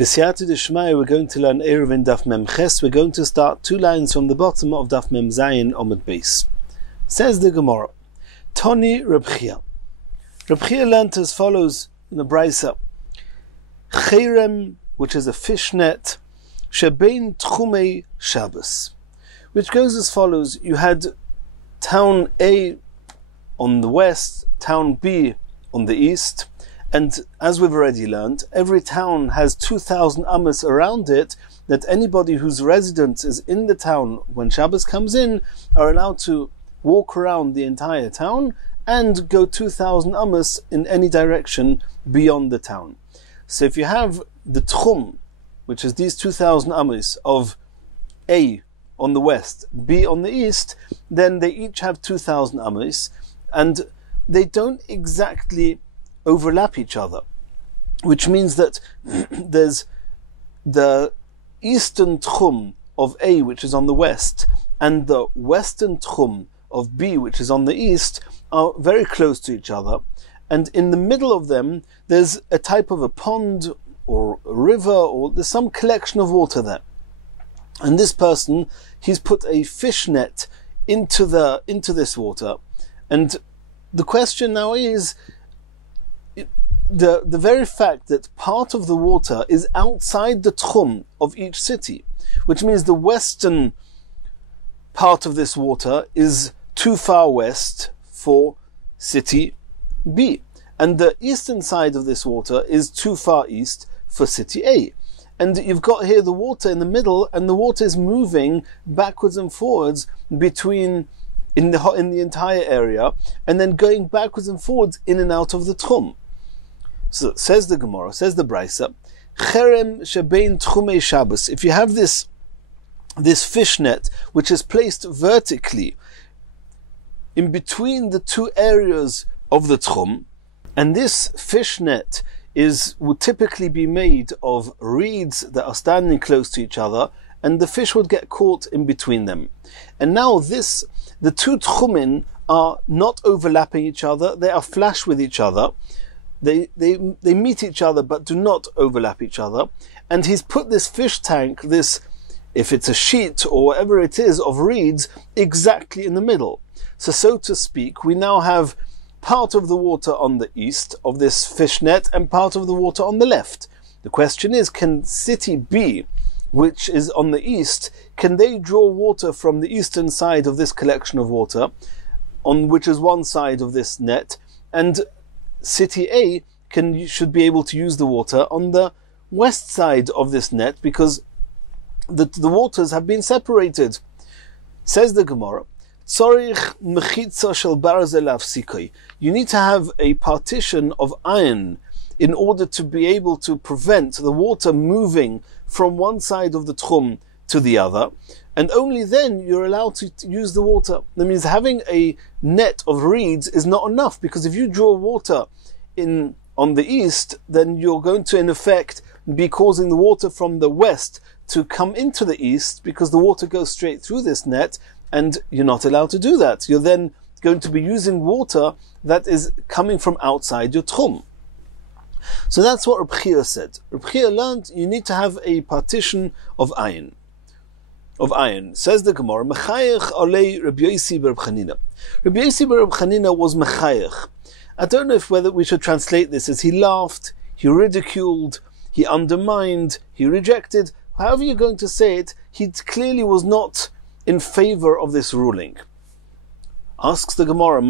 B'siyata d'shmaya, we're going to learn Eirovin Daf Mem Ches. We're going to start 2 lines from the bottom of Daf Mem Zayin Omid Beis. Says the Gemara, Toni Reb Chia. Reb Chia learnt as follows in the Brisa: Cherem, which is a fish net, shebein tchumei Shabbos, which goes as follows: you had town A on the west, town B on the east, and as we've already learned, every town has 2,000 amos around it, that anybody whose residence is in the town when Shabbos comes in are allowed to walk around the entire town and go 2,000 amos in any direction beyond the town. So if you have the tchum, which is these 2,000 amos of A on the west, B on the east, then they each have 2,000 amos, and they don't exactly overlap each other, which means that there's the eastern tchum of A, which is on the west, and the western tchum of B, which is on the east, are very close to each other, and in the middle of them there's a type of a pond or a river, or there's some collection of water there, and this person, he's put a fish net into this water. And the question now is, the very fact that part of the water is outside the tchum of each city, which means the western part of this water is too far west for city B, and the eastern side of this water is too far east for city A. And you've got here the water in the middle, and the water is moving backwards and forwards in the entire area, and then going backwards and forwards in and out of the tchum. So says the Gemara, says the Brisa, Cherem shebein tchumei Shabbos. If you have this fish net which is placed vertically in between the two areas of the tchum, and this fish net would typically be made of reeds that are standing close to each other, and the fish would get caught in between them. And now the two tchumin are not overlapping each other, they are flush with each other. They meet each other but do not overlap each other, and he's put this fish tank, if it's a sheet or whatever it is of reeds, exactly in the middle. So to speak, we now have part of the water on the east of this fish net and part of the water on the left. The question is, can city B, which is on the east, can they draw water from the eastern side of this collection of water, on which is one side of this net, and city A should be able to use the water on the west side of this net, because the waters have been separated. Says the Gemara, you need to have a partition of iron in order to be able to prevent the water moving from one side of the tchum to the other, and only then you're allowed to use the water. That means having a net of reeds is not enough, because if you draw water on the east, then you're going to in effect be causing the water from the west to come into the east, because the water goes straight through this net, and you're not allowed to do that. You're then going to be using water that is coming from outside your tchum. So that's what Reb Chia said. Reb Chia learned you need to have a partition of iron. Says the Gemara, Mechayech olei Reb Yosi ber Reb Chanina. Reb Yosi ber Reb Chanina was Mechayech. I don't know whether we should translate this as he laughed, he ridiculed, he undermined, he rejected. However you're going to say it, he clearly was not in favor of this ruling. Asks the Gemara,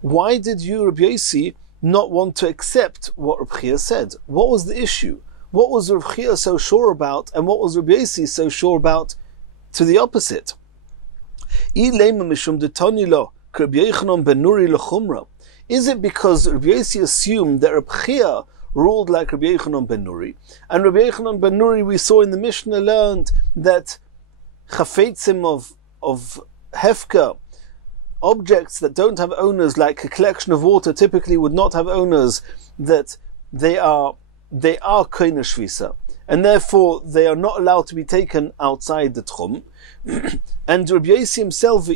why did you, Reb Yosi, not want to accept what Reb Chia said? What was the issue? What was Reb Chia so sure about, and what was Reb Yosi so sure about to the opposite? Is it because Reb Yosi assumed that Reb Chia ruled like Reb Yochanan ben Nuri, and Reb Yochanan ben Nuri, we saw in the Mishnah, learned that chafetzim of hefka, objects that don't have owners, like a collection of water typically would not have owners, that they are koine shvisa, and therefore they are not allowed to be taken outside the tchum. And Rabbi Yosi himself,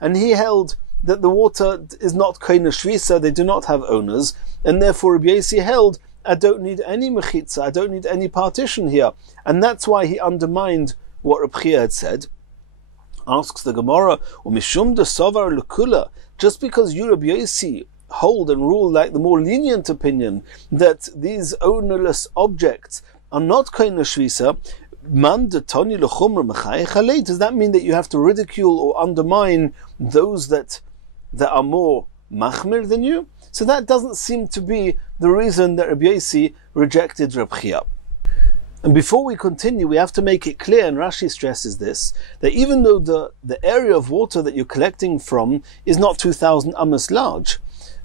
and he held that the water is not koine shvisa, they do not have owners, and therefore Rabbi Yosi held, I don't need any mechitza, I don't need any partition here. And that's why he undermined what Reb Chia had said. Asks the Gemara, Umishum de sovar lekula, just because you, Rabbi Yosi, hold and rule like the more lenient opinion that these ownerless objects are not koine shvisa, man de toni lechumra mechayech alei, does that mean that you have to ridicule or undermine those that are more machmir than you? So that doesn't seem to be the reason that Rabbi Yosi rejected Reb Chia. And before we continue, we have to make it clear, and Rashi stresses this, that even though the area of water that you're collecting from is not 2,000 amos large,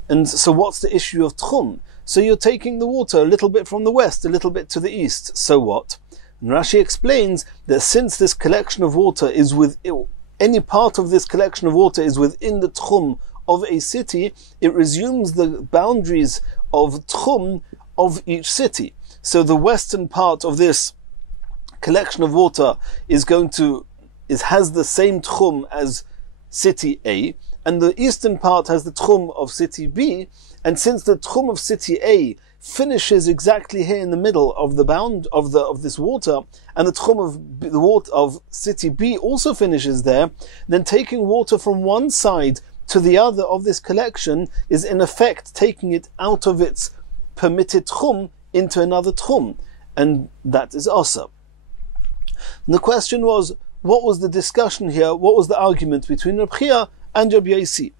and so what's the issue of tchum? So you're taking the water a little bit from the west, a little bit to the east, so what? And Rashi explains that since this collection of water is any part of this collection of water is within the tchum of a city, it resumes the boundaries of tchum of each city. So the western part of this collection of water has the same tchum as city A, and the eastern part has the tchum of city B, and since the tchum of city A finishes exactly here in the middle of the bound of this water, and the tchum of the water of city B also finishes there, then taking water from one side to the other of this collection is in effect taking it out of its permitted tchum into another tchum, and that is asa. And the question was, what was the discussion here? What was the argument between Reb Chia and Rabbi Yosi?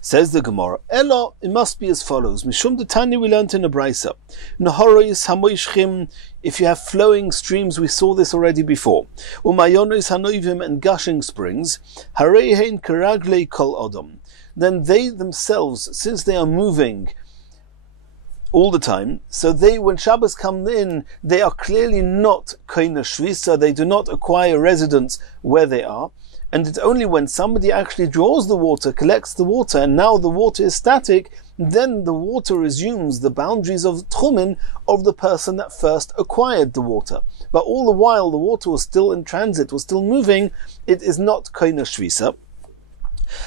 Says the Gemara, Elo, it must be as follows. Mishum detani, we learned in a brisa. Nahorois hamoishchim, if you have flowing streams, we saw this already before. Umayonos hanoivim, and gushing springs. Hareihein karaglei kol odom. Then they themselves, since they are moving all the time, so when Shabbos come in, they are clearly not koine shvisa, they do not acquire residence where they are. And it's only when somebody actually draws the water, collects the water, and now the water is static, then the water resumes the boundaries of tchumin of the person that first acquired the water. But all the while the water was still in transit, was still moving, it is not koine shvisa.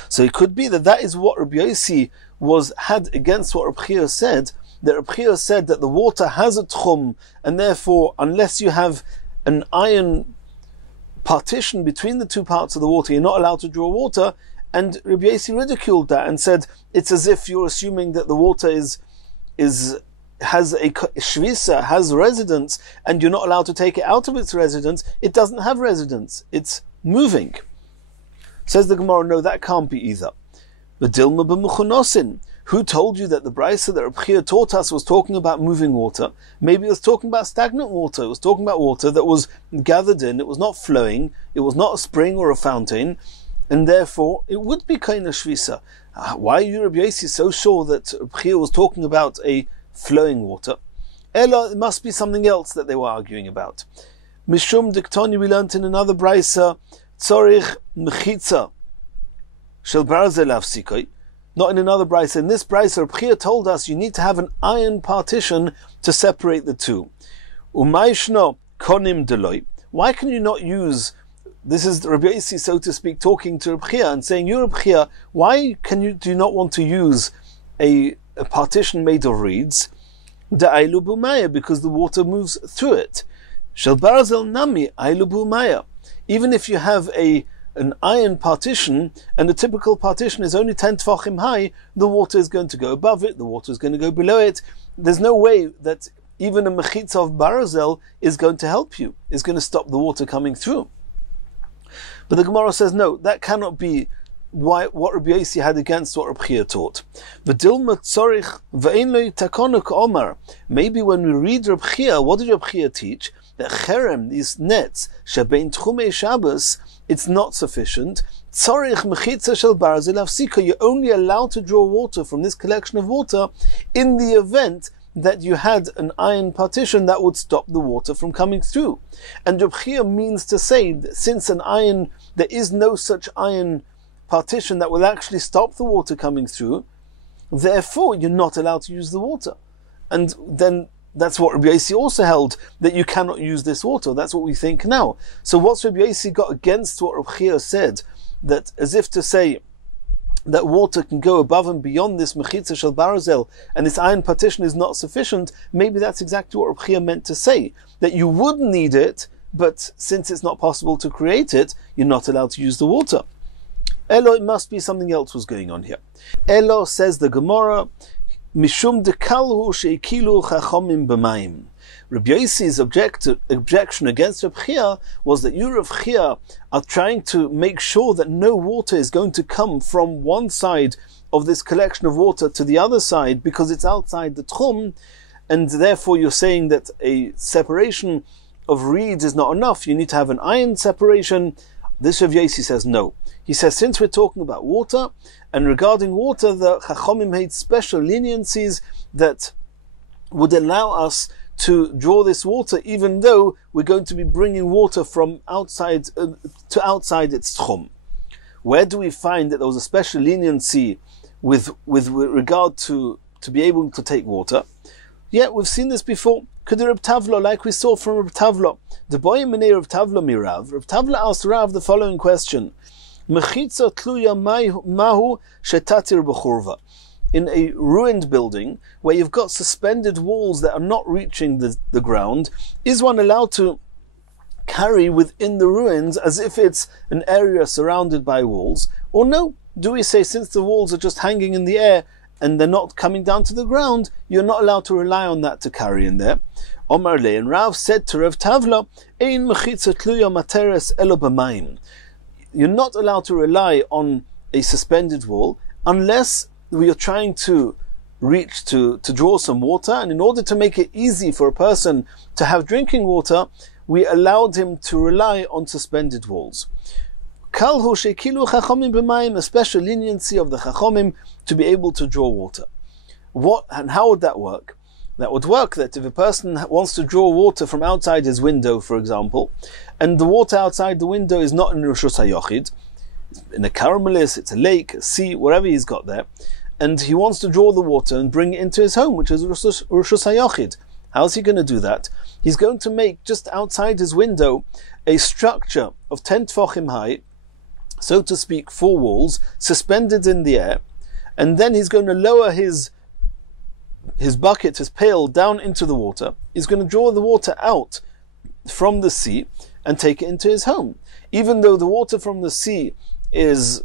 So it could be that is what Rabbi Yosi had against what Reb Chia said, that Reb Chia said that the water has a tchum, and therefore unless you have an iron partition between the two parts of the water, you're not allowed to draw water. And Rabbi Yosi ridiculed that and said it's as if you're assuming that the water has a shvisa, has residence, and you're not allowed to take it out of its residence. It doesn't have residence, it's moving. Says the Gemara, no, that can't be either. But Dilma b'muchunosin, who told you that the brisa that Reb Chia taught us was talking about moving water? Maybe it was talking about stagnant water. It was talking about water that was gathered in. It was not flowing. It was not a spring or a fountain. And therefore, it would be koine shvisa. Why are you, Rabbi Yosi, so sure that Reb Chia was talking about a flowing water? Ella, it must be something else that they were arguing about. Mishum diktoni, we learnt in another brisa, tzorich mechitza shel barzel afsikoi. Not in another brisa. In this brisa, Reb Chia told us you need to have an iron partition to separate the two. Umayshno konim deloi. Why can you not use? This is Rabbi Yosi, so to speak, talking to Reb Chia and saying, "You, Reb Chia, why do you not want to use a partition made of reeds? Da'ailu b'umaya, because the water moves through it. Shel barzel nami ailu b'umaya. Even if you have an iron partition, and the typical partition is only 10 tefachim high, the water is going to go above it, the water is going to go below it. There's no way that even a mechitza of barzel is going to help you, is going to stop the water coming through. But the Gemara says, no, that cannot be what Rabbi Yosi had against what Reb Chia taught. Maybe when we read Reb Chia, what did Reb Chia teach? That cherem, these nets, shebein tchumei Shabbos, it's not sufficient. Tzorich mechitza shel barzel afsika. You're only allowed to draw water from this collection of water in the event that you had an iron partition that would stop the water from coming through. And Reb Chia means to say that since there is no such iron partition that will actually stop the water coming through, therefore you're not allowed to use the water. And then that's what Rabbi Yosi also held, that you cannot use this water. That's what we think now. So what's Rabbi Yosi got against what Reb Chia said? That as if to say that water can go above and beyond this mechitza shel barzel, and this iron partition is not sufficient, maybe that's exactly what Reb Chia meant to say, that you would need it, but since it's not possible to create it, you're not allowed to use the water. Elo, it must be something else was going on here. Elo, says the Gemara, Mishum dekalhu sheikilu chachomim b'mayim. Rabbi Yossi's objection against Reb Chia was that you, Reb Chia, are trying to make sure that no water is going to come from one side of this collection of water to the other side because it's outside the tchum, and therefore you're saying that a separation of reeds is not enough, you need to have an iron separation. This Rav Yossi says no. He says, since we're talking about water, and regarding water, the Chachomim had special leniencies that would allow us to draw this water, even though we're going to be bringing water from outside to outside its tchum. Where do we find that there was a special leniency with regard to be able to take water? Yeah, we've seen this before. Could Reb Tavlo, like we saw from Reb Tavlo, the boy minei Reb Tavlo mirav. Reb Tavlo asked Rav the following question: Mechitza tluya mahu shetatir b'churva. In a ruined building where you've got suspended walls that are not reaching the ground, is one allowed to carry within the ruins as if it's an area surrounded by walls? Or no? Do we say, since the walls are just hanging in the air and they're not coming down to the ground, you're not allowed to rely on that to carry in there? Omar Le, and Rav said to Rav Tavla, Ein mechitza tluya materes elo b'mayim. You're not allowed to rely on a suspended wall unless we are trying to reach to draw some water, and in order to make it easy for a person to have drinking water, we allowed him to rely on suspended walls. Kalhu shekilu chachomim b'mayim, a special leniency of the chachomim to be able to draw water. What and how would that work? That would work that if a person wants to draw water from outside his window, for example, and the water outside the window is not in Rishus HaYochid, in a caramelis, it's a lake, a sea, whatever he's got there, and he wants to draw the water and bring it into his home, which is Rishus HaYochid. How's he going to do that? He's going to make, just outside his window, a structure of 10 tefachim high, so to speak, 4 walls, suspended in the air, and then he's going to lower his bucket, his pail, down into the water. He's going to draw the water out from the sea and take it into his home. Even though the water from the sea is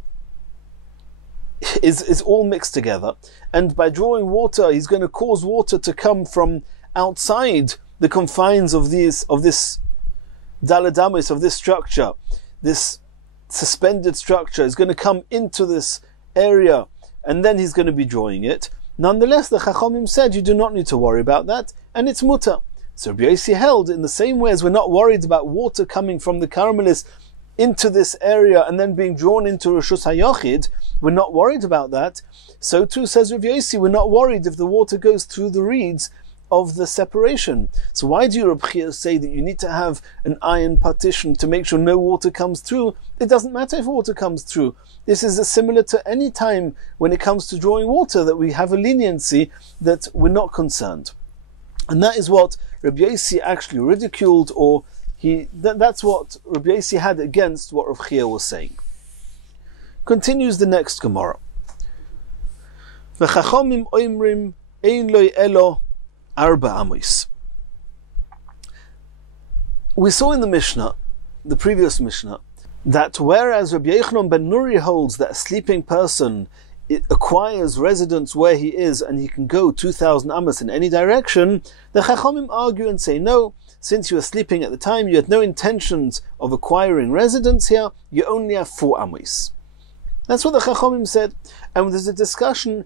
all mixed together, and by drawing water, he's going to cause water to come from outside the confines of this daladamis, of this structure, this suspended structure is going to come into this area, and then he's going to be drawing it. Nonetheless, the Chachomim said you do not need to worry about that, and it's mutter. So Rabbi Yossi held, in the same way as we're not worried about water coming from the caramelis into this area and then being drawn into Rishus HaYochid, we're not worried about that. So too, says Rabbi Yossi, we're not worried if the water goes through the reeds of the separation. So why do Reb Chia say that you need to have an iron partition to make sure no water comes through? It doesn't matter if water comes through. This is similar to any time when it comes to drawing water, that we have a leniency that we're not concerned. And that is what Rabbi Yossi actually ridiculed, or that's what Rabbi Yossi had against what Reb Chia was saying. Continues the next Gemara. V'chachomim oimrim ein lo elo arba amos. We saw in the Mishnah, the previous Mishnah, that whereas Rabbi Yochanan ben Nuri holds that a sleeping person acquires residence where he is and he can go 2,000 amos in any direction, the Chachomim argue and say, no, since you were sleeping at the time, you had no intentions of acquiring residence here, you only have 4 amos. That's what the Chachomim said. And there's a discussion,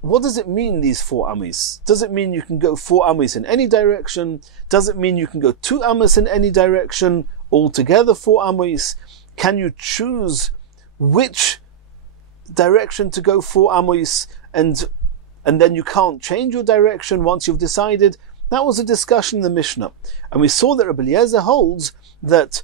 what does it mean, these 4 amos? Does it mean you can go 4 amos in any direction? Does it mean you can go 2 amos in any direction? Altogether 4 amos? Can you choose which direction to go 4 amos, and then you can't change your direction once you've decided? That was a discussion in the Mishnah. And we saw that Rabbi Eliezer holds that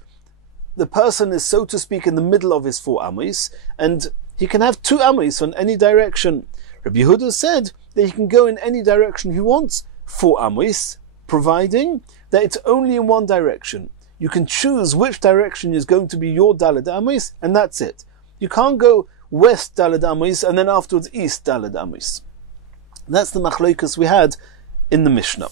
the person is, so to speak, in the middle of his 4 amos, and he can have 2 amos on any direction. Rabbi Yehuda said that he can go in any direction he wants, 4 amos, providing that it's only in one direction. You can choose which direction is going to be your daled amos, and that's it. You can't go west daled amis, and then afterwards east daled amis. That's the machlokas we had in the Mishnah.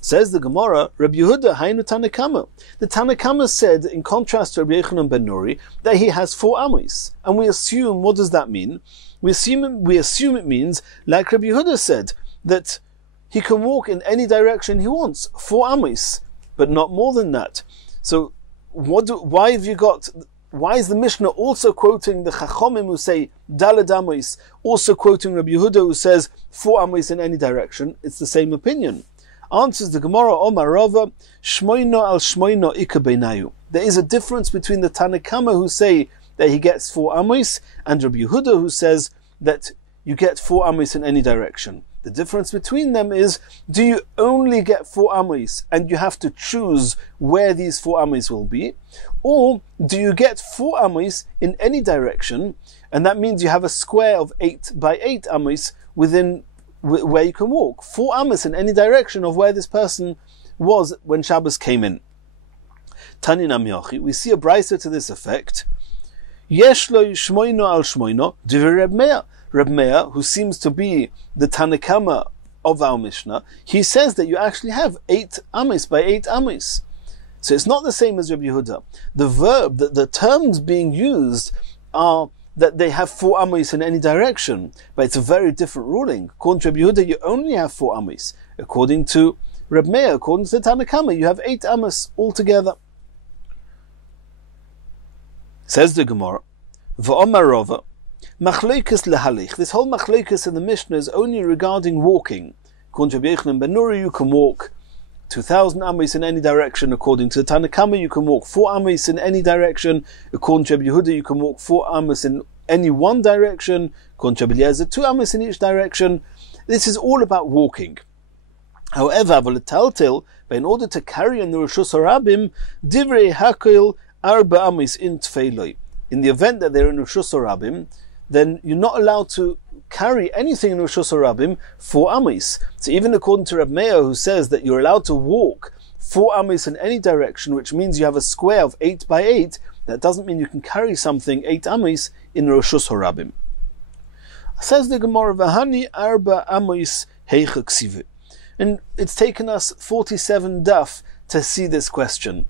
Says the Gemara, Rabbi Yehuda hainu Tanakama. The Tanakama said, in contrast to Rabbi Yochanan ben Nuri, that he has 4 amis. And we assume, what does that mean? We assume it means, like Rabbi Yehuda said, that he can walk in any direction he wants, 4 amis, but not more than that. So, why is the Mishnah also quoting the Chachomim who say Daled amis, also quoting Rabbi Yehuda who says 4 amis in any direction? It's the same opinion. Answers the Gemara, Omar Rava, Shmoino al Shmoino Ika Beinayu. There is a difference between the Tanakama who say that he gets 4 amis and Rabbi Yehuda who says that you get 4 amis in any direction. The difference between them is, do you only get 4 amis and you have to choose where these 4 amis will be? Or do you get 4 amis in any direction, and that means you have a square of 8 by 8 amis within where you can walk? 4 amis in any direction of where this person was when Shabbos came in. Tani Nam Yochi, we see a brisa to this effect. Yesh lo shmoino al shmoino divrei Reb Meir. Reb Meir, who seems to be the Tanakama of our Mishnah, he says that you actually have 8 amis by 8 amis. So it's not the same as Rabbi Yehuda. The verb, the terms being used are that they have 4 amis in any direction, but it's a very different ruling. According to Rabbi Yehuda, you only have 4 amis. According to Reb Meir, according to the Tanakama, you have 8 amis altogether. Says the Gemara, V'omar Rava, Machloikas lehalich. This whole machloikas in the Mishnah is only regarding walking. According to Rabbi Yochanan ben Nuri, you can walk 2,000 amis in any direction. According to the Tanakama, you can walk 4 amis in any direction. According to Rabbi Yehuda, you can walk 4 amis in any one direction. According to Rabbi Eliezer, 2 amis in each direction. This is all about walking. However, in order to carry in the Reshus Harabim, divrei hakoil arba amis in tfeiloi. In the event that they're in Reshus Harabim, then you're not allowed to carry anything in Reshus Harabim 4 amis. So even according to Reb Meir, who says that you're allowed to walk 4 amis in any direction, which means you have a square of 8 by 8, that doesn't mean you can carry something 8 amis in Reshus Harabim. Says the Gemara, V'hani arba amis heicha ksive. And it's taken us 47 daf to see this question.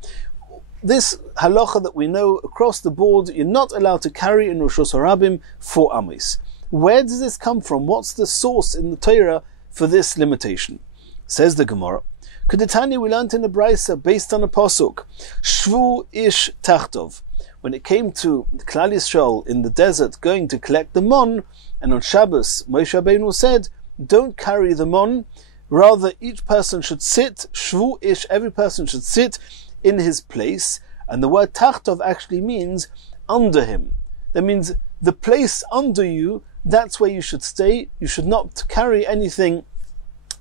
This halacha that we know across the board, you're not allowed to carry in Reshus Harabim 4 amis. Where does this come from? What's the source in the Torah for this limitation? Says the Gemara, Kedetani, we learned in the Brisa based on a pasuk, Shvu ish tachtov. When it came to Klal Yisrael in the desert going to collect the mon, and on Shabbos Moshe Rabbeinu said, don't carry the mon, rather each person should sit, Shvu ish, every person should sit in his place, and the word tachtov actually means under him. That means the place under you, that's where you should stay. You should not carry anything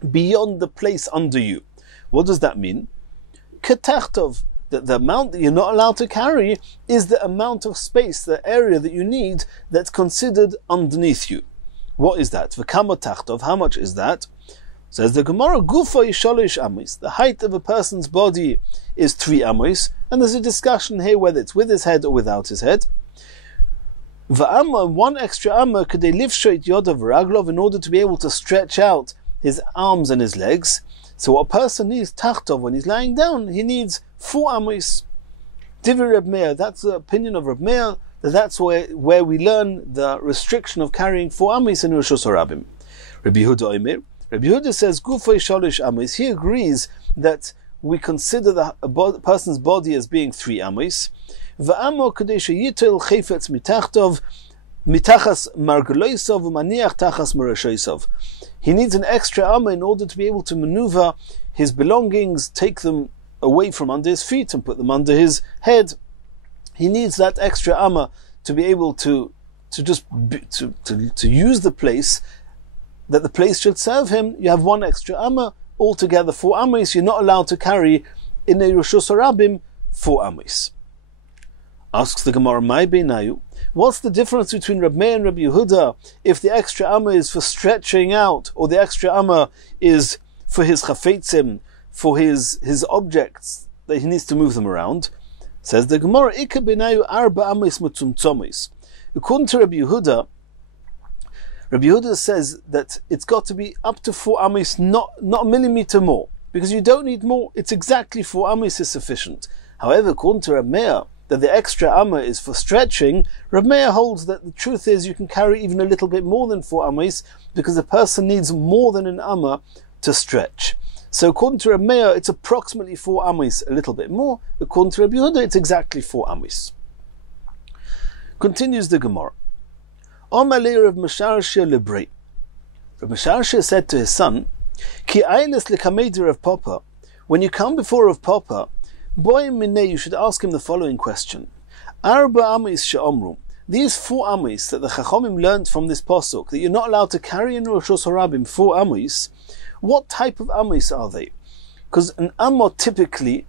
beyond the place under you. What does that mean? Ketachtov, that the amount that you're not allowed to carry is the amount of space, the area that you need that's considered underneath you. What is that? V'kama tachtov, how much is that? Says the Gemara, Gufa ishalish amis. The height of a person's body is 3 amis, and there's a discussion here whether it's with his head or without his head. Va'amma, 1 extra amma, kadei lifshoit yodav raglov, in order to be able to stretch out his arms and his legs. So what a person needs, tachtov, when he's lying down, he needs 4 amis. Divrei Reb Meir, that's the opinion of Reb Meir, that's where we learn the restriction of carrying 4 amis in Reshus Harabim. Rabbi Yehuda Omer, Rabbi Yehuda says, Gufay shalish amis. He agrees that we consider the person's body as being 3 amis. Va'amo kadei sheyitel chayfetz mitachtov mitachas margaloisov u'maniach tachas marashoisov. He needs an extra amma in order to be able to maneuver his belongings, take them away from under his feet and put them under his head. He needs that extra amma to be able to use the place, that the place should serve him. You have 1 extra amma, altogether 4 amis. You're not allowed to carry in a Reshus Harabim 4 amis. Asks the Gemara, "My beinayu, what's the difference between Reb Meir and Rabbi Yehuda if the extra amma is for stretching out, or the extra amma is for his chafetzim, for his objects that he needs to move them around?" Says the Gemara, "Ika beinayu arba amis mutzumtzomis." According to Rabbi Yehuda, Rabbi Yehuda says that it's got to be up to 4 amis, not a millimeter more, because you don't need more. It's exactly 4 amis is sufficient. However, according to Reb Meir, that the extra amma is for stretching, Reb Meir holds that the truth is you can carry even a little bit more than 4 amis, because the person needs more than an amma to stretch. So according to Reb Meir, it's approximately 4 amis, a little bit more. According to Rabbi Yehuda, it's exactly 4 amis. Continues the Gemara. Omalei Rav Mesharshia lebrei. Rav Mesharshia said to his son, Ki ailes lekameder of Papa. When you come before Rav Papa, boy minei, you should ask him the following question: Arba amis she'omru. These 4 amis that the Chachomim learned from this pasuk, that you're not allowed to carry in Rosh Hashanah 4 amis. What type of amis are they? Because an amma typically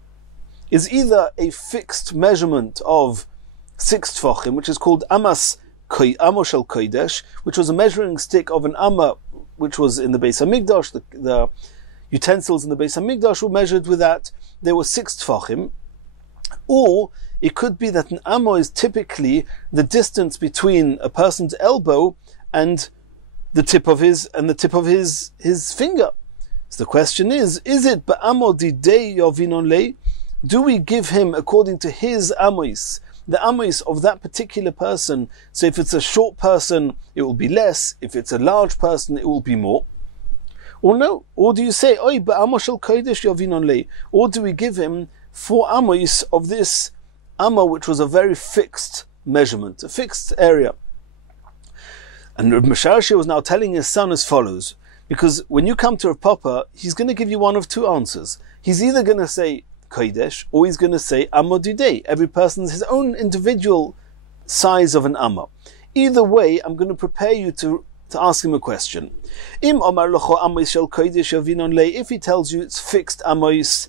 is either a fixed measurement of 6 tfachim, which is called Amos Shel Kodesh, which was a measuring stick of an amma, which was in the Beis HaMikdash. The utensils in the Beis HaMikdash were measured with that. There were 6 tfachim. Or it could be that an amma is typically the distance between a person's elbow and the tip of his finger. So the question is it ba'amo didei yovinon lei? Do we give him according to his amos, the amos of that particular person? So if it's a short person, it will be less. If it's a large person, it will be more. Or no? Or do you say, Oi ba'amo shel kodesh yovinon lei? Or do we give him 4 amos of this amma, which was a very fixed measurement, a fixed area? And Rav Mesharshia was now telling his son as follows, because when you come to Rav Papa, he's going to give you one of 2 answers. He's either going to say kodesh, or he's going to say amma didei. Every person's his own individual size of an amma. Either way, I'm going to prepare you to ask him a question. Im omar locho amos shel kodesh yovinon lei. If he tells you it's fixed amos,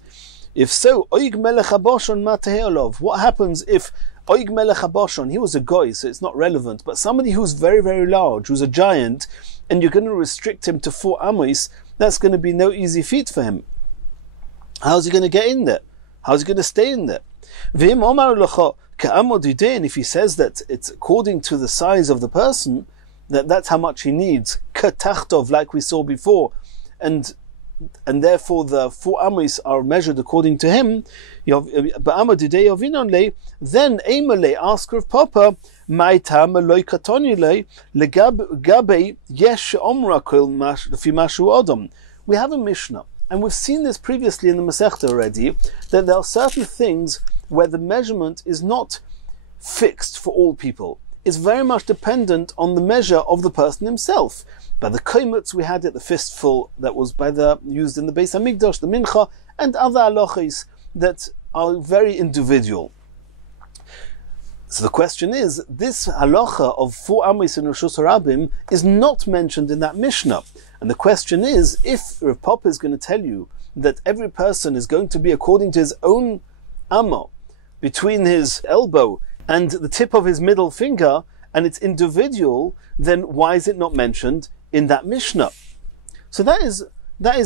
if so, oig melech haboshon mateheolov. What happens if oig melech haboshon, he was a goy, so it's not relevant, but somebody who's very, very large, who's a giant, and you're going to restrict him to 4 amos, that's going to be no easy feat for him. How's he going to get in there? How's he going to stay in there? V'im omar locho ka'amo didei. And if he says that it's according to the size of the person, that's how much he needs, katachtov, like we saw before, and therefore the 4 amos are measured according to him, then Eimalei, ask Rav Papa, we have a Mishnah, and we've seen this previously in the Masechta already, that there are certain things where the measurement is not fixed for all people. It's very much dependent on the measure of the person himself. By the koimuts we had it, the fistful that was used in the Beis HaMikdash, the mincha, and other halachos that are very individual. So the question is, this halacha of 4 amos in Rosh Hashanah is not mentioned in that Mishnah. And the question is, if Rav Papa is going to tell you that every person is going to be according to his own amma, between his elbow and the tip of his middle finger, and it's individual, then why is it not mentioned in that Mishnah? So that is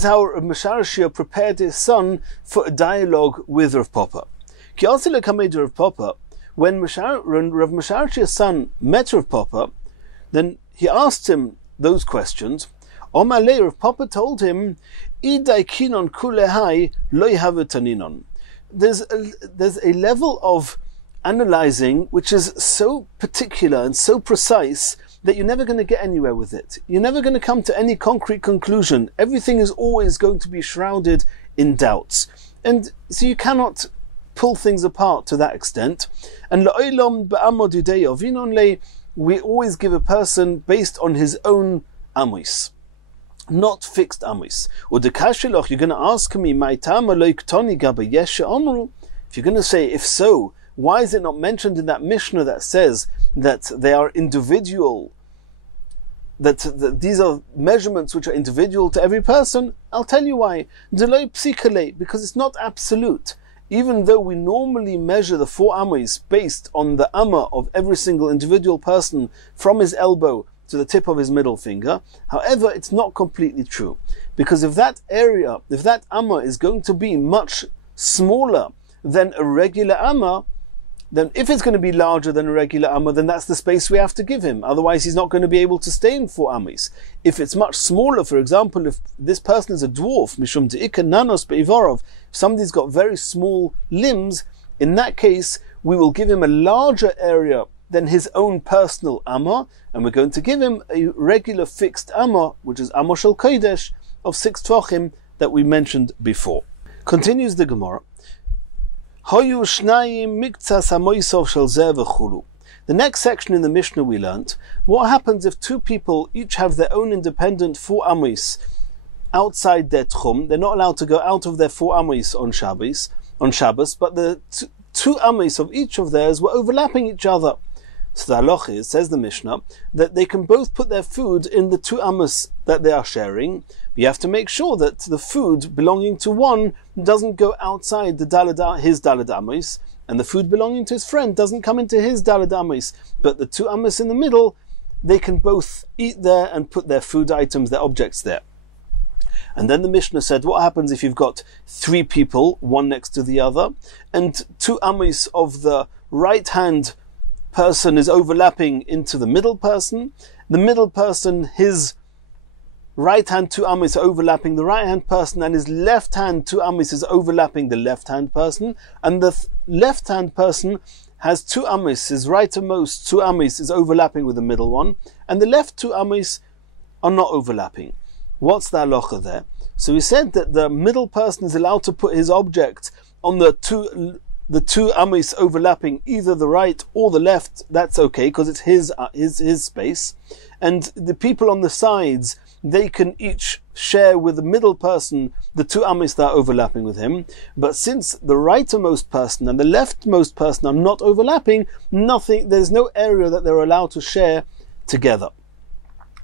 how Rav Mesharshia prepared his son for a dialogue with Rav Papa. Rav Papa, when Rav Mesharshia's son met Rav Papa, then he asked him those questions. Omalei, Rav Papa told him, Idai kinon kulehai lo yahavutaninon. There's a level of analyzing which is so particular and so precise that you're never going to get anywhere with it. You're never going to come to any concrete conclusion. Everything is always going to be shrouded in doubts. And so you cannot pull things apart to that extent. And we always give a person based on his own amos, not fixed amos. You're going to ask me, if you're going to say, if so, why is it not mentioned in that Mishnah that says that they are individual, that these are measurements which are individual to every person? I'll tell you why. Because it's not absolute. Even though we normally measure the 4 amos based on the amma of every single individual person from his elbow to the tip of his middle finger, however, it's not completely true. Because if that amma is going to be much smaller than a regular amma, then if it's going to be larger than a regular amma, then that's the space we have to give him. Otherwise, he's not going to be able to stay in 4 ammis. If it's much smaller, for example, if this person is a dwarf, mishum de'ika nanos be'ivarov, if somebody's got very small limbs, in that case, we will give him a larger area than his own personal amma, and we're going to give him a regular fixed amma, which is amma shel kodesh, of 6 tvachim that we mentioned before. Continues the Gemara. The next section in the Mishnah we learnt, what happens if 2 people each have their own independent 4 ammis outside their tchum? They're not allowed to go out of their 4 ammis on Shabbos, but the 2 ammis of each of theirs were overlapping each other. So the halacha is, says the Mishnah, that they can both put their food in the 2 ammis that they are sharing. You have to make sure that the food belonging to one doesn't go outside his daled ammis, and the food belonging to his friend doesn't come into his daled ammis. But the 2 ammis in the middle, they can both eat there and put their food items, their objects there. And then the Mishnah said, what happens if you've got 3 people, one next to the other, and 2 ammis of the right-hand person is overlapping into the middle person, the middle person, his right hand 2 ammis are overlapping the right hand person, and his left hand 2 ammis is overlapping the left hand person, and the left hand person has 2 ammis, his rightmost 2 ammis is overlapping with the middle one, and the left 2 ammis are not overlapping. What's the halacha there? So we said that the middle person is allowed to put his object on the two ammis overlapping either the right or the left. That's okay because it's his space, and the people on the sides, they can each share with the middle person the 2 ammis that are overlapping with him. But since the rightmost person and the leftmost person are not overlapping, there's no area that they're allowed to share together.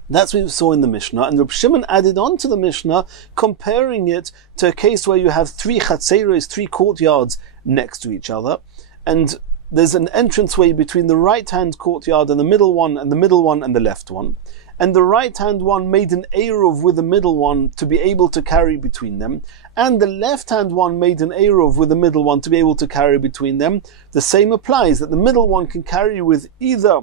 That's what we saw in the Mishnah, and Reb Shimon added on to the Mishnah, comparing it to a case where you have 3 chatzeros, 3 courtyards next to each other, and there's an entranceway between the right-hand courtyard and the middle one, and the middle one and the left one. And the right-hand one made an eruv with the middle one to be able to carry between them, and the left-hand one made an eruv with the middle one to be able to carry between them. The same applies, that the middle one can carry with either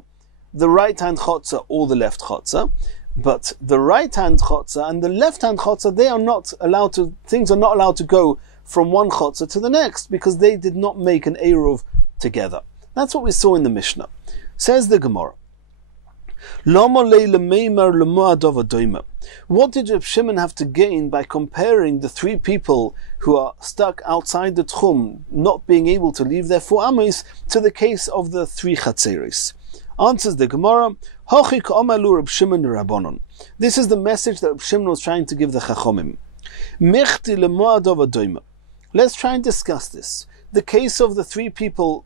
the right-hand chotzer or the left chotzer, but the right-hand chotzer and the left-hand chotzer, things are not allowed to go from one chotzer to the next, because they did not make an eruv together. That's what we saw in the Mishnah. Says the Gemara, what did Reb Shimon have to gain by comparing the 3 people who are stuck outside the tchum, not being able to leave their 4 ammis, to the case of the 3 chatzeros? Answers the Gemara, this is the message that Reb Shimon was trying to give the Chachomim. Let's try and discuss this. The case of the 3 people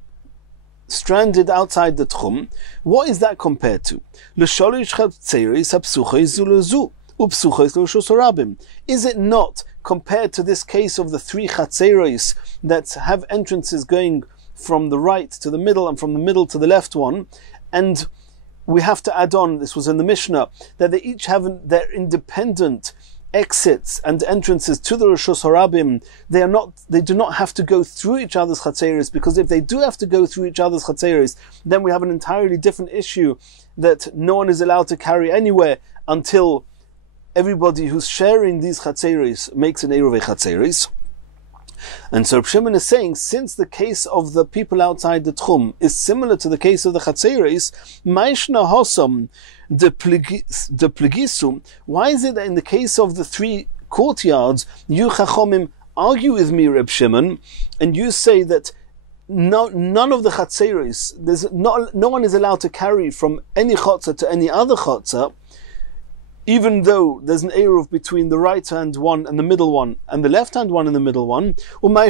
stranded outside the tchum, what is that compared to? Is it not compared to this case of the 3 chatzeros that have entrances going from the right to the middle and from the middle to the left one? And we have to add on, this was in the Mishnah, that they each have their independent exits and entrances to the Rishus Harabim. They do not have to go through each other's chatzeros, because if they do have to go through each other's chatzeros, then we have an entirely different issue that no one is allowed to carry anywhere until everybody who's sharing these chatzeros makes an eruv chatzeros. And so Shimon is saying, since the case of the people outside the tchum is similar to the case of the chatzeros, Maishna Hosam de Plegisum, why is it that in the case of the 3 courtyards, you Chachomim argue with me, Reb Shimon, and you say that none of the chatzeros, no one is allowed to carry from any chotzer to any other chotzer, even though there's an eruv between the right-hand one and the middle one, and the left-hand one and the middle one. But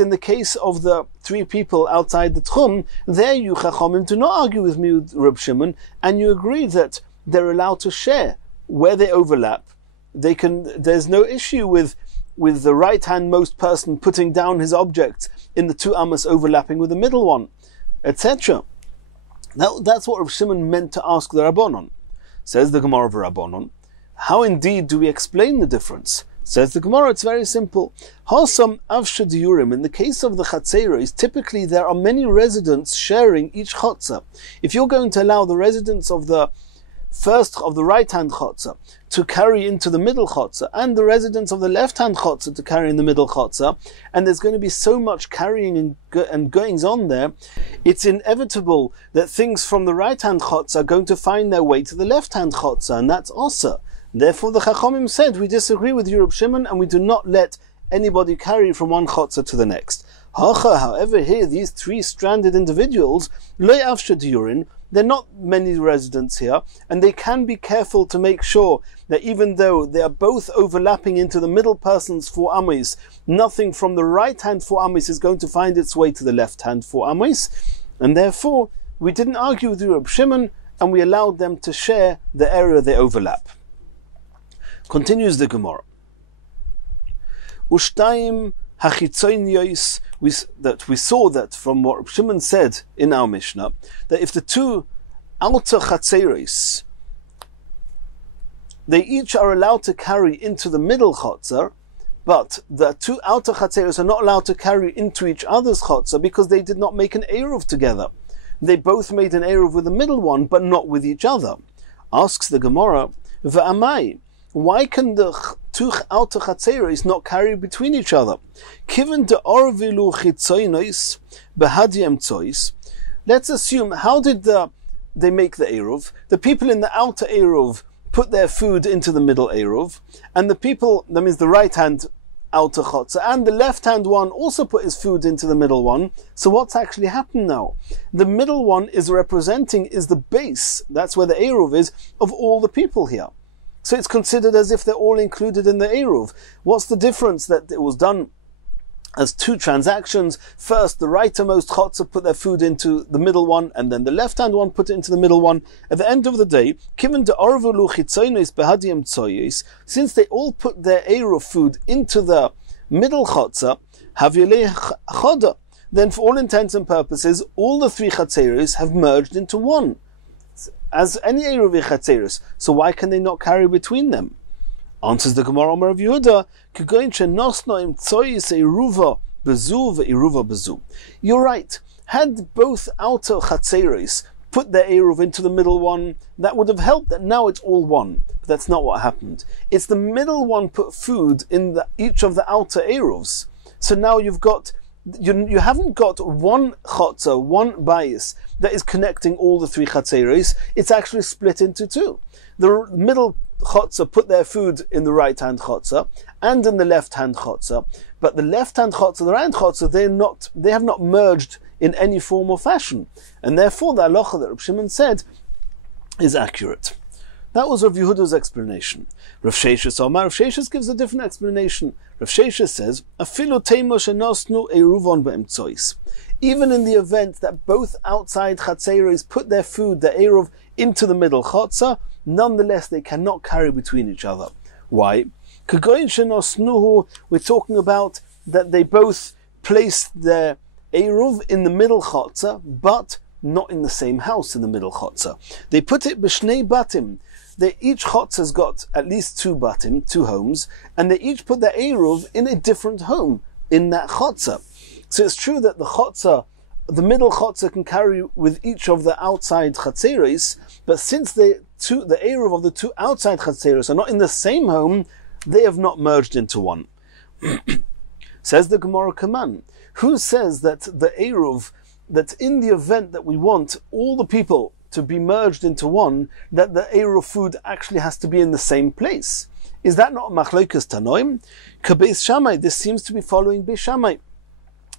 in the case of the 3 people outside the tchum, there you Chachomim do not argue with me, Reb Shimon, and you agree that they're allowed to share where they overlap. There's no issue with the right-hand-most person putting down his object in the 2 ammas overlapping with the middle one, etc. Now, that's what Reb Shimon meant to ask the Rabbanon. Says the Gemara of Rabbanon, how indeed do we explain the difference? Says the Gemara, it's very simple. Hasam avsha diurim. In the case of the chatzeros, typically there are many residents sharing each chotzer. If you're going to allow the residents of the right-hand chotzer to carry into the middle chotzer, and the residents of the left-hand chotzer to carry in the middle chotzer, and there's going to be so much carrying and goings on there, it's inevitable that things from the right-hand chotzer are going to find their way to the left-hand chotzer, and that's osa. Therefore, the Chachamim said, we disagree with Reb Shimon, and we do not let anybody carry from one chotzer to the next. However, here, these three stranded individuals, lo avsha diurin, they're not many residents here, and they can be careful to make sure that even though they are both overlapping into the middle person's 4 amos, nothing from the right-hand 4 amos is going to find its way to the left-hand 4 amos, and therefore, we didn't argue with Reb Shimon, and we allowed them to share the area they overlap. Continues the Gemara. Ushtaim hachitzonios, that we saw that from what Shimon said in our Mishnah, that if the two outer chatzeros, they each are allowed to carry into the middle chotzer, but the two outer chatzeros are not allowed to carry into each other's chotzer because they did not make an eruv together. They both made an eruv with the middle one, but not with each other. Asks the Gemara, V'amai, why can the two outer chatzeros not carry between each other? Given the orvilu chitzoinos behadiem tzois, let's assume, how did they make the eruv? The people in the outer eruv put their food into the middle eruv, and the people, that means the right hand outer chotzer, and the left hand one also put his food into the middle one. So what's actually happened now? The middle one is the base, that's where the eruv is, of all the people here. So it's considered as if they're all included in the eruv. What's the difference? That it was done as two transactions. First, the rightmost chotzer put their food into the middle one, and then the left-hand one put it into the middle one. At the end of the day, given the orvulu chitzonos behadiem tzoyos, since they all put their eruv food into the middle chotzer, havyelei choda, then for all intents and purposes, all the three chatzeros have merged into one, as any eruv chatzeros. So why can they not carry between them? Answers the Gemara Omer of Yehuda, Kugoin shenosno im tzoyis eruva bezu ve'eruva bezu. You're right. Had both outer chatzeros put their eruv into the middle one, that would have helped. That now it's all one. But that's not what happened. It's the middle one put food in each of the outer eruvs. So now you haven't got one chotzer, one bias that is connecting all the three chatzeros. It's actually split into two. The middle chotzer put their food in the right-hand chotzer and in the left-hand chotzer, but the left-hand chotzer, the right-hand chotzer, they have not merged in any form or fashion, and therefore the halacha that Rav Shimon said is accurate. That was Rav Yehuda's explanation. Rav Sheshes gives a different explanation. Rav Sheshes says, "Afilu teimo shenosnu eruvon be'emtzois." Even in the event that both outside chatzeros put their food, the eruv, into the middle chotzer, nonetheless they cannot carry between each other. Why? Kagoin shenosnuhu, we're talking about that they both placed their eruv in the middle chotzer, but not in the same house in the middle chotzer. They put it b'shnei batim. Each chotzer's got at least 2 batim, 2 homes, and they each put their eruv in a different home in that chotzer. So it's true that the middle chotzer can carry with each of the outside chatzeros, but since the eruv of the 2 outside chatzeros are not in the same home, they have not merged into one. Says the Gemara Kaman, who says that the eruv, that in the event that we want all the people to be merged into one, that the eruv food actually has to be in the same place? Is that not machlokas tanoim? Kabeis Shammai, this seems to be following Beis Shammai.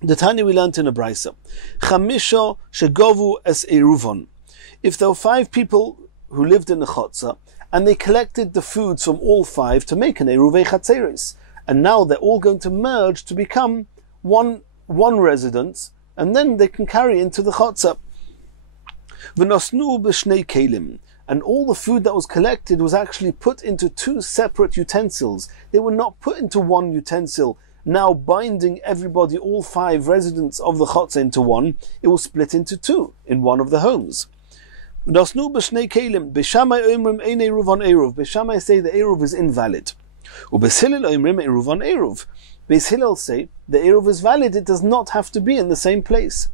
The Tanya we learned in a brisa. Chamisha shegovu es eruvon. If there were 5 people who lived in the chotzer, and they collected the foods from all 5 to make an eruvei chatzeros, and now they're all going to merge to become one residence, and then they can carry into the chotzer. V'nosnu b'shnei kelim, and all the food that was collected was actually put into 2 separate utensils. They were not put into one utensil, now binding everybody, all 5 residents of the chotzer, into one. It was split into 2 in one of the homes. V'nosnu b'shnei kelim, b'shamai omrim ein eruv on eruv. B'shamai say the eruv is invalid. Beis Hillel say the Eruv is valid, it does not have to be in the same place.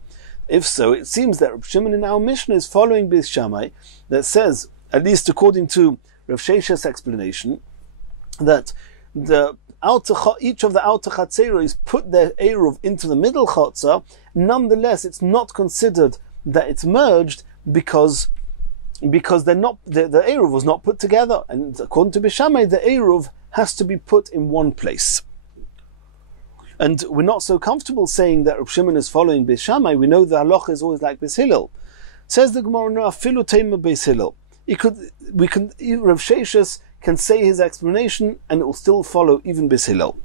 If so, it seems that Reb Shimon in our Mishnah is following Beis Shammai, that says, at least according to Rav Sheshes' explanation, that each of the outer chatzeros put their Eruv into the middle chotzer. Nonetheless, it's not considered that it's merged because they're not, the Eruv was not put together, and according to Beis Shammai, the Eruv has to be put in one place. And we're not so comfortable saying that Reb Shimon is following Beis Shammai. We know the halacha is always like Beis Hillel. Says the Gemara, no, afilu teima Beis Hillel. Rav Sheshes can say his explanation and it will still follow even Beis Hillel.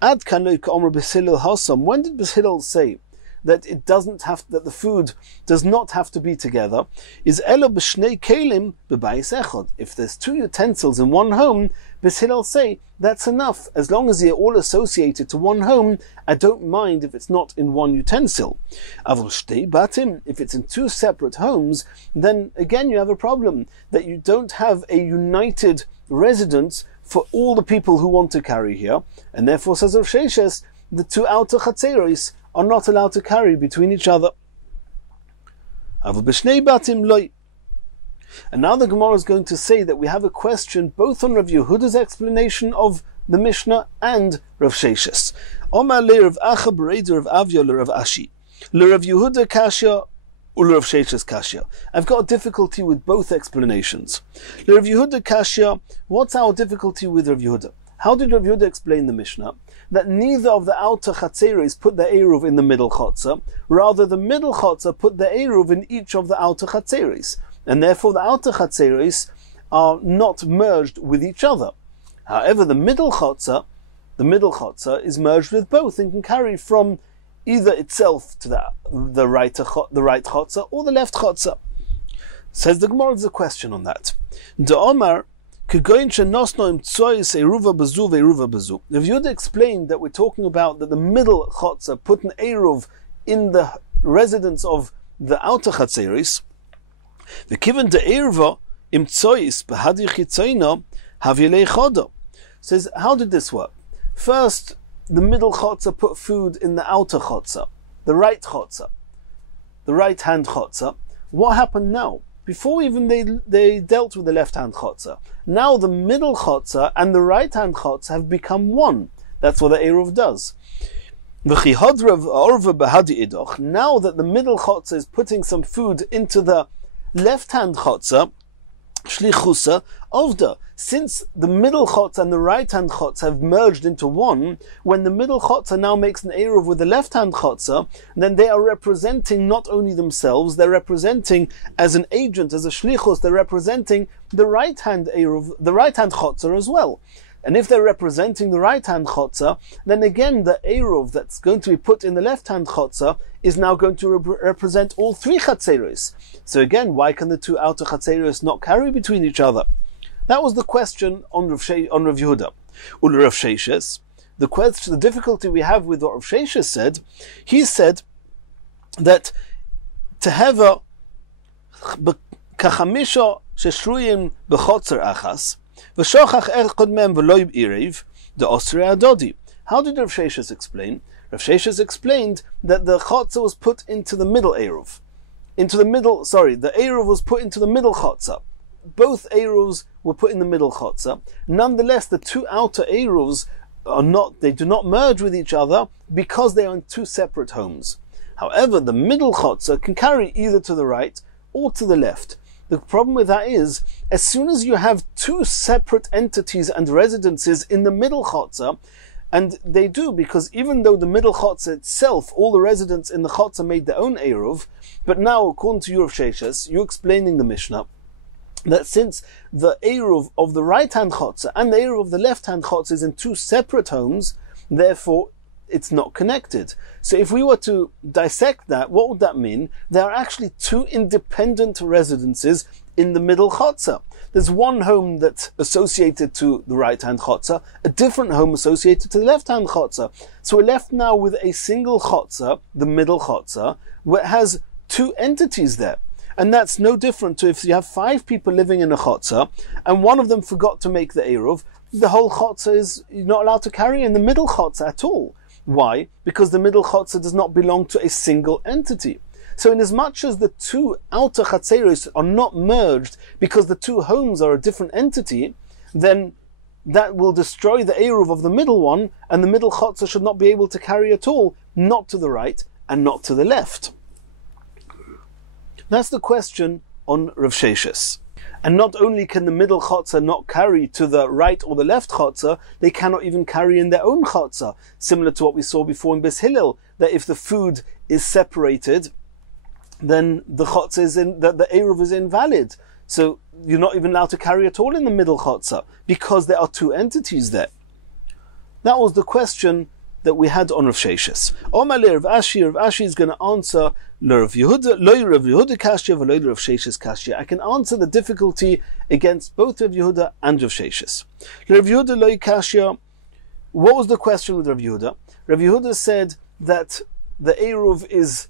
Ad kanoi ka'omer Beis Hillel hasam. When did Beis Hillel say that that the food does not have to be together? Is elo b'shnei kelim b'bayis echad. If there's two utensils in one home, Beis Hillel say that's enough. As long as they're all associated to one home, I don't mind if it's not in one utensil. Avol shtei batim, if it's in two separate homes, then again you have a problem that you don't have a united residence for all the people who want to carry here, and therefore, says Rav Sheshes, the two outer chatzeros are not allowed to carry between each other. And now the Gemara is going to say that we have a question both on Rav Yehuda's explanation of the Mishnah and Rav Sheshes. Omar le Rav Acha b'reider Rav Avya le Rav Ashi. Le Rav Yehuda kasha or Rav Sheshes kasha. I've got a difficulty with both explanations. Le Rav Yehuda kasha, what's our difficulty with Rav Yehuda? How did Rav Yehuda explain the Mishnah? That neither of the outer chatzeros put the Eruv in the middle chotzer, rather the middle chotzer put the Eruv in each of the outer chatzeros, and therefore the outer chatzeros are not merged with each other. However, the middle chotzer is merged with both and can carry from either itself to the right chotzer or the left chotzer. Says the Gemara, there's a question on that. The Omar Rav Yehuda explained that we're talking about that the middle chotzer put an Eruv in the residence of the outer chatzeros. Says, how did this work? First, the middle chotzer put food in the outer chotzer, the right chotzer, the right hand chotzer. What happened now? Before even they dealt with the left-hand chotzer. Now the middle chotzer and the right-hand chotzer have become one. That's what the Eruv does. Now that the middle chotzer is putting some food into the left-hand chotzer, shlichusa ovda. Since the middle chotzer and the right-hand chotzer have merged into one, when the middle chotzer now makes an Eruv with the left-hand chotzer, then they are representing not only themselves, they're representing as an agent, as a shlichus, they're representing the right-hand Eruv, the right-hand chotzer as well. And if they're representing the right-hand chotzer, then again the Eruv that's going to be put in the left-hand chotzer is now going to represent all three chatzeros. So again, why can the two outer chatzeros not carry between each other? That was the question on Rav Yehuda. Ul Rav Sheshes, the difficulty we have with what Rav Sheshes said, he said that to have a kachamisha sheshruyim b'chotzer achas v'shochach echad mem v'loy b'irev the osrei adodi. How did Rav Sheshes explain? Rav Sheshes explained that the chotzer was put into the middle Eruv. The Eruv was put into the middle chotzer. Both Eruvs were put in the middle chotzer. Nonetheless, the two outer Eruvs do not merge with each other because they are in two separate homes. However, the middle chotzer can carry either to the right or to the left. The problem with that is, as soon as you have two separate entities and residences in the middle chotzer, and they do, because even though the middle chotzer itself, all the residents in the chotzer made their own Eruv, but now, according to Rav Sheshes, you're explaining the Mishnah, that since the Eruv of the right-hand chotzer and the Eruv of the left-hand chotzer is in two separate homes, therefore it's not connected. So if we were to dissect that, what would that mean? There are actually two independent residences in the middle chotzer. There's one home that's associated to the right-hand chotzer, a different home associated to the left-hand chotzer. So we're left now with a single chotzer, the middle chotzer, where it has two entities there. And that's no different to if you have 5 people living in a chotzer, and one of them forgot to make the Eruv, the whole chotzer is not allowed to carry in the middle chotzer at all. Why? Because the middle chotzer does not belong to a single entity. So inasmuch as the 2 outer chatzeros are not merged because the 2 homes are a different entity, then that will destroy the Eruv of the middle one, and the middle chotzer should not be able to carry at all, not to the right and not to the left. That's the question on Rav Sheshes. And not only can the middle chotzer not carry to the right or the left chotzer, they cannot even carry in their own chotzer, similar to what we saw before in Beis Hillel, that if the food is separated, then the chotzer is the Eruv is invalid. So you're not even allowed to carry at all in the middle chotzer, because there are 2 entities there. That was the question that we had on Rav Sheshes. Omar le Rav Ashi is going to answer le Rav Yehuda, lo Rav Yehuda kashya v'lo Rav Sheshes kashya. I can answer the difficulty against both Rav Yehuda and Rav Sheshes. Le Rav Yehuda lo kashya. What was the question with Rav Yehuda? Rav Yehuda said that the Eruv is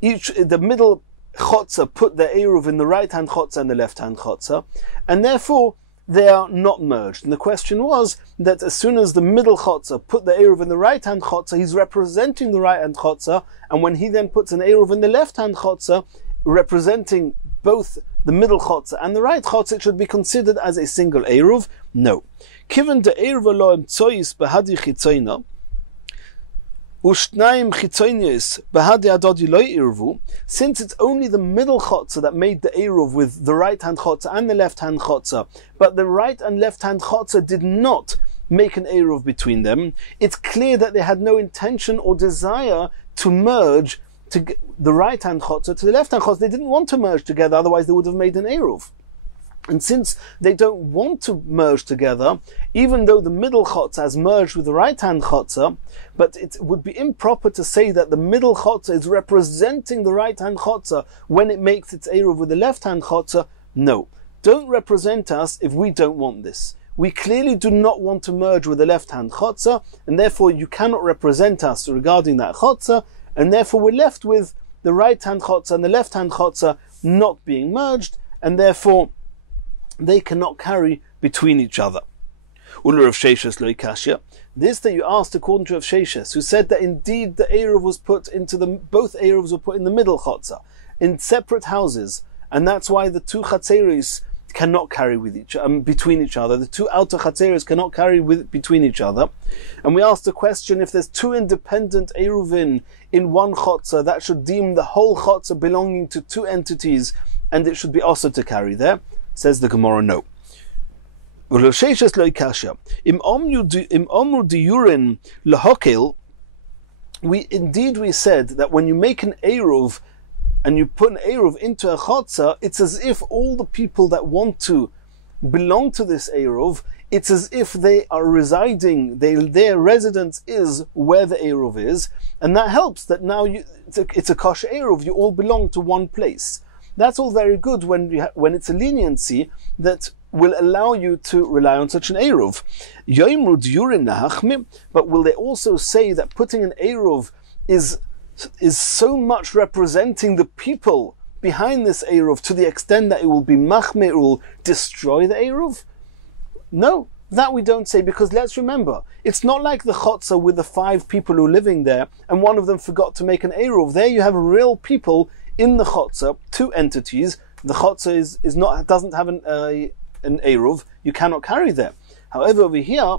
the middle chotzer put the Eruv in the right hand chotzer and the left hand chotzer, and therefore they are not merged. And the question was that as soon as the middle chotzer put the Eruv in the right hand chotzer, he's representing the right hand chotzer, and when he then puts an Eruv in the left hand chotzer, representing both the middle chotzer and the right chotzer, it should be considered as a single Eruv? No. Given the Eruv lo emtsois behadi chitzoina, Ushnaim chitzoinius behadi adodi lo irvu. Since it's only the middle chotzer that made the eruv with the right hand chotzer and the left hand chotzer, but the right and left hand chotzer did not make an eruv between them, it's clear that they had no intention or desire to merge the right hand chotzer to the left hand chotzer. They didn't want to merge together, otherwise they would have made an eruv. And since they don't want to merge together, even though the middle chotzer has merged with the right hand chotzer, but it would be improper to say that the middle chotzer is representing the right hand chotzer when it makes its eruv with the left hand chotzer. No, don't represent us if we don't want this. We clearly do not want to merge with the left hand chotzer, and therefore you cannot represent us regarding that chotzer, and therefore we're left with the right hand chotzer and the left hand chotzer not being merged, and therefore they cannot carry between each other. This that you asked according to Rav Sheshes, who said that indeed the Eruv was put into both Eruvs were put in the middle chotzer, in separate houses, and that's why the 2 chatzeros cannot carry with between each other. The 2 outer chatzeros cannot carry between each other. And we asked the question, if there's 2 independent Eiruvin in one chotzer, that should deem the whole chotzer belonging to 2 entities, and it should be also to carry there. Says the Gemara, no. We said that when you make an Eruv and you put an Eruv into a chotzer, it's as if all the people that want to belong to this Eruv, it's as if they are residing, their residence is where the Eruv is, and that helps that now it's a kosher Eruv, you all belong to one place. That's all very good when it's a leniency that will allow you to rely on such an Eruv. But will they also say that putting an Eruv is so much representing the people behind this Eruv to the extent that it will be machmir, it will destroy the Eruv? No, that we don't say, because let's remember, it's not like the chotzer with the 5 people who are living there and one of them forgot to make an Eruv. There you have real people in the chotzer, 2 entities. The chotzer doesn't have an Eruv, you cannot carry there. However, over here,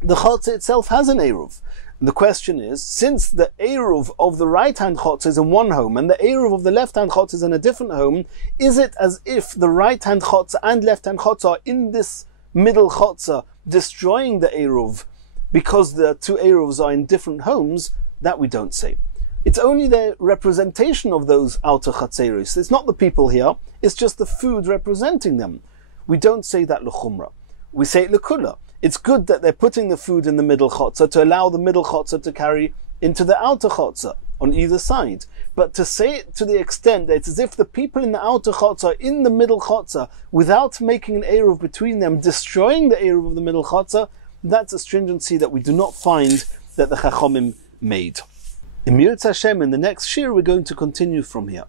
the chotzer itself has an Eruv. And the question is, since the Eruv of the right-hand chotzer is in one home and the Eruv of the left-hand chotzer is in a different home, is it as if the right-hand chotzer and left-hand chotzer are in this middle chotzer destroying the Eruv because the 2 Eruvs are in different homes? That we don't say. It's only the representation of those outer chatzeros. It's not the people here, it's just the food representing them. We don't say that l'chumra. We say it l'kula. It's good that they're putting the food in the middle chotzer to allow the middle chotzer to carry into the outer chotzer on either side. But to say it to the extent that it's as if the people in the outer chotzer are in the middle chotzer without making an eruv between them, destroying the eruv of the middle chotzer, that's a stringency that we do not find that the Chachomim made. In Mirz Hashem, in the next shir, we're going to continue from here.